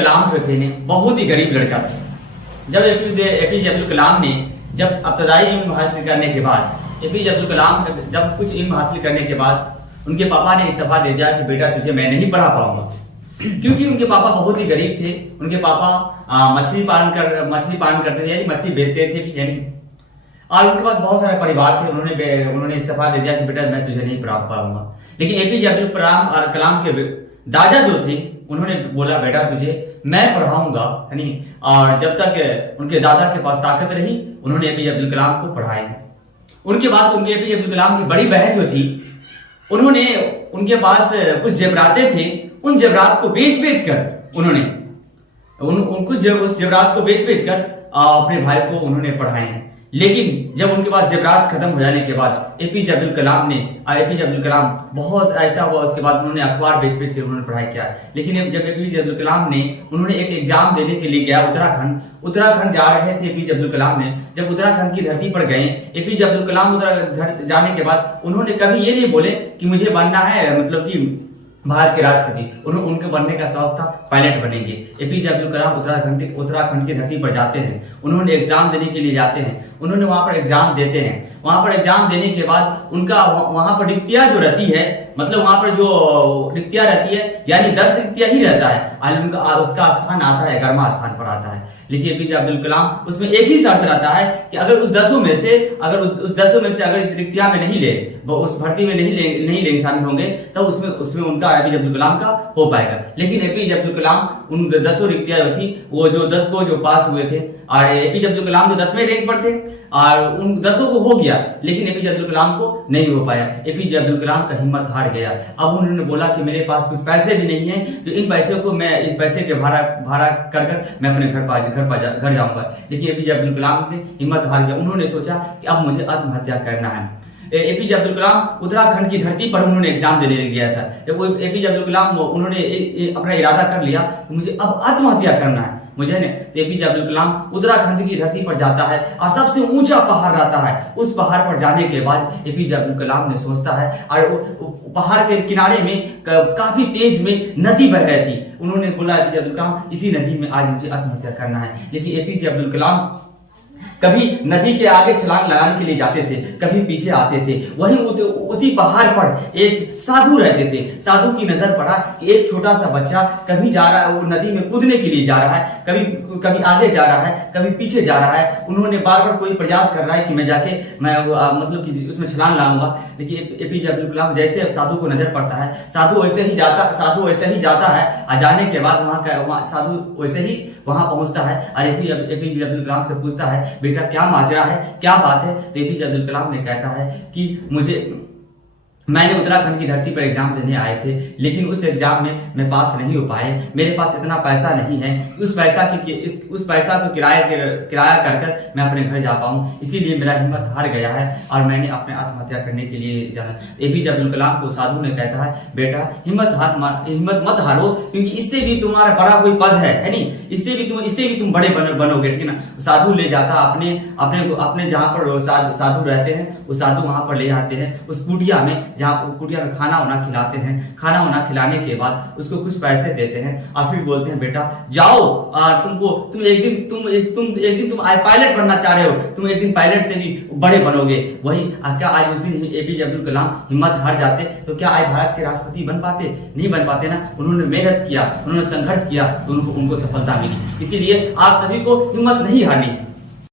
कलाम जो थे ने बहुत ही गरीब लड़का थे। जब एपीजे अब्दुल कलाम ने जब इब्तदाई इल्म हासिल करने के बाद एपीजे अब्दुल कलाम जब कुछ इल्म हासिल करने के बाद उनके पापा ने इस्तीफा दे दिया कि बेटा तुझे मैं नहीं पढ़ा पाऊंगा, क्योंकि उनके पापा बहुत ही गरीब थे। उनके पापा मछली पालन करते थे, यानी मछली बेचते थे यानी, और उनके पास बहुत सारे परिवार थे। उन्होंने इस्तीफा दे दिया कि बेटा मैं तुझे नहीं पढ़ा पाऊंगा। लेकिन एपीजे अब्दुल कलाम के दादा जो थे उन्होंने बोला बेटा तुझे मैं पढ़ाऊंगा, यानी, और जब तक उनके दादा के पास ताकत रही उन्होंने एपीजे अब्दुल कलाम को पढ़ाया। उनके पास उनके एपीजे अब्दुल कलाम की बड़ी बहन जो थी, उन्होंने उनके पास कुछ जेवराते थे, उन जेवरात को बेच कर उन्होंने उस जेवरात को बेच कर अपने भाई को उन्होंने पढ़ाए। लेकिन जब उनके पास जेवरात खत्म हो जाने के बाद एपीजे अब्दुल कलाम बहुत ऐसा हुआ, उसके बाद उन्होंने अखबार बेच के उन्होंने पढ़ाई किया। लेकिन जब एपीजे अब्दुल कलाम ने उन्होंने एक एग्जाम देने के लिए गया उत्तराखंड जा रहे थे एपीजे अब्दुल कलाम ने, जब उत्तराखंड की धरती पर गए एपीजे अब्दुल कलाम उत्तराखंड जाने के बाद उन्होंने कभी ये नहीं बोले कि मुझे बनना है मतलब कि भारत के राष्ट्रपति। उनके बनने का शौक था पायलट बनेंगे। एपीजे अब्दुल कलाम उत्तराखंड की धरती पर जाते हैं, उन्होंने एग्जाम देने के लिए जाते हैं, उन्होंने वहां पर एग्जाम देते हैं। वहां पर एग्जाम देने के बाद उनका वहां पर रिक्तियां जो रहती है, मतलब वहां पर जो रिक्तियां रहती है यानी 10 रिक्तियां ही रहता है, उसका स्थान आता है 11वां स्थान पर आता है। लेकिन एपीजे अब्दुल कलाम उसमें एक ही शर्त रहता है कि अगर उस 10 में से अगर इस रिक्तियां में नहीं ले, वो उस भर्ती में नहीं शामिल होंगे तो उसमें उनका एपीजे अब्दुल कलाम का हो पाएगा। लेकिन एपीजे अब्दुल कलाम उन 10 रिक्तियां थी, वो जो 10 को जो पास हुए थे, और एपीजे अब्दुल कलाम जो 10वें रैंक पर थे और उन 10 को हो गया, लेकिन एपीजे अब्दुल कलाम को नहीं हो पाया। एपीजे अब्दुल कलाम का हिम्मत हार गया। अब उन्होंने बोला कि मेरे पास कुछ पैसे भी नहीं है, तो इन पैसे के भाड़ा कर मैं अपने घर जाऊंगा। लेकिन एपीजे अब्दुल कलाम ने हिम्मत हार गया। उन्होंने सोचा कि अब मुझे आत्महत्या करना है। एपीजे अब्दुल कलाम उत्तराखंड की धरती पर उन्होंने एग्जाम देने गया था। जब एपीजे अब्दुल कलाम उन्होंने अपना इरादा कर लिया कि मुझे अब आत्महत्या करना है मुझे ने, तो एपीजे अब्दुल कलाम उत्तराखंड की धरती पर जाता है और सबसे ऊंचा पहाड़ रहता है। उस पहाड़ पर जाने के बाद एपीजे अब्दुल कलाम ने सोचता है, और पहाड़ के किनारे में काफी तेज में नदी बह रही थी। उन्होंने बोला एपीजे अब्दुल कलाम इसी नदी में आज मुझे आत्महत्या करना है। लेकिन एपीजे अब्दुल कलाम कभी नदी के आगे छलांग लगाने के लिए जाते थे, कभी पीछे आते थे। वहीं उसी पहाड़ पर एक साधु रहते थे। साधु की नजर पड़ा कि एक छोटा सा बच्चा कभी जा रहा है, वो नदी में कूदने के लिए जा रहा है, कभी आगे जा रहा है, कभी पीछे जा रहा है। उन्होंने बार बार कोई प्रयास कर रहा है कि मैं जाके मतलब कि उसमें छलांग लगाऊंगा। लेकिन एपीजे अब्दुल कलाम जैसे अब साधु को नजर पड़ता है, साधु वैसे ही जाता है। और जाने के बाद साधु वैसे ही वहां पहुंचता है और एपीजे अब्दुल कलाम से पूछता है बेटा क्या माजरा है, क्या बात है। तो एपीजे अब्दुल कलाम ने कहता है कि मैंने उत्तराखंड की धरती पर एग्जाम देने आए थे, लेकिन उस एग्जाम में मैं पास नहीं हो पाए। मेरे पास इतना पैसा नहीं है कि उस पैसा को किराया कर मैं अपने घर जा पाऊं, इसीलिए मेरा हिम्मत हार गया है और मैंने अपने आत्महत्या करने के लिए जाना। एपीजे अब्दुल कलाम को साधु ने कहता है बेटा हिम्मत मत हारो, क्योंकि इससे भी तुम्हारा बड़ा कोई पद है नहीं, इससे भी तुम बड़े बनोगे, ठीक है ना। साधु ले जाता अपने जहाँ पर साधु रहते हैं, वो साधु वहां पर ले आते हैं उस कुटिया में, जहाँ कुटिया में खाना वाना खिलाते हैं। खाना वाना खिलाने के बाद उसको कुछ पैसे देते हैं और फिर बोलते हैं बेटा जाओ, और तुम एक दिन तुम पायलट बनना चाह रहे हो, तुम एक दिन पायलट से भी बड़े बनोगे। वही क्या आज उस दिन एपीजे अब्दुल कलाम हिम्मत हार जाते तो क्या आज भारत के राष्ट्रपति बन पाते? नहीं बन पाते ना। उन्होंने मेहनत किया, उन्होंने संघर्ष किया तो उनको सफलता मिली। इसीलिए आप सभी को हिम्मत नहीं हारनी है।